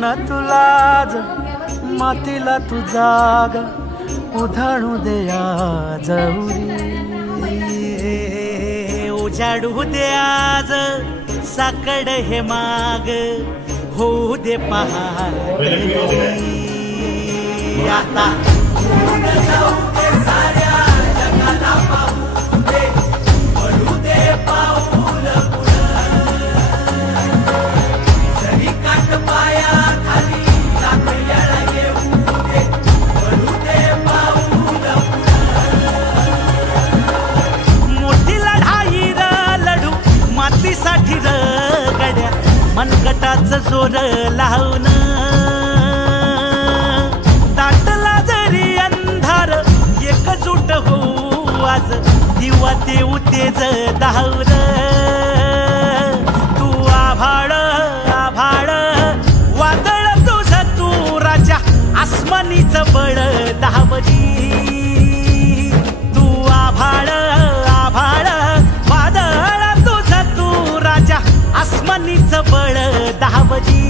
न तुलाज मातीला तू जाग उधाणू दे आज उजाडू दे आज साकड हे माग होऊ दे पहाट आता साऱ्या जगाला पाहू दे पडू दे पाऊल सरी काट पाया खाली लाकड्याला येऊ दे पडू दे पाऊल मोठी लढाई र लढू मातीसाठी र गड्या मनगटाचं जोर लावून दाटला जरी अंधार एकजूट होऊ आज दिवा देऊ तेज धावून तू आभाळ आभाळ वादळ तुझं तू राजा आसमानीचं बळ दावली तू आभाळ आभाळ वादळ तुझं तू राजा आसमानीचं बळ दावली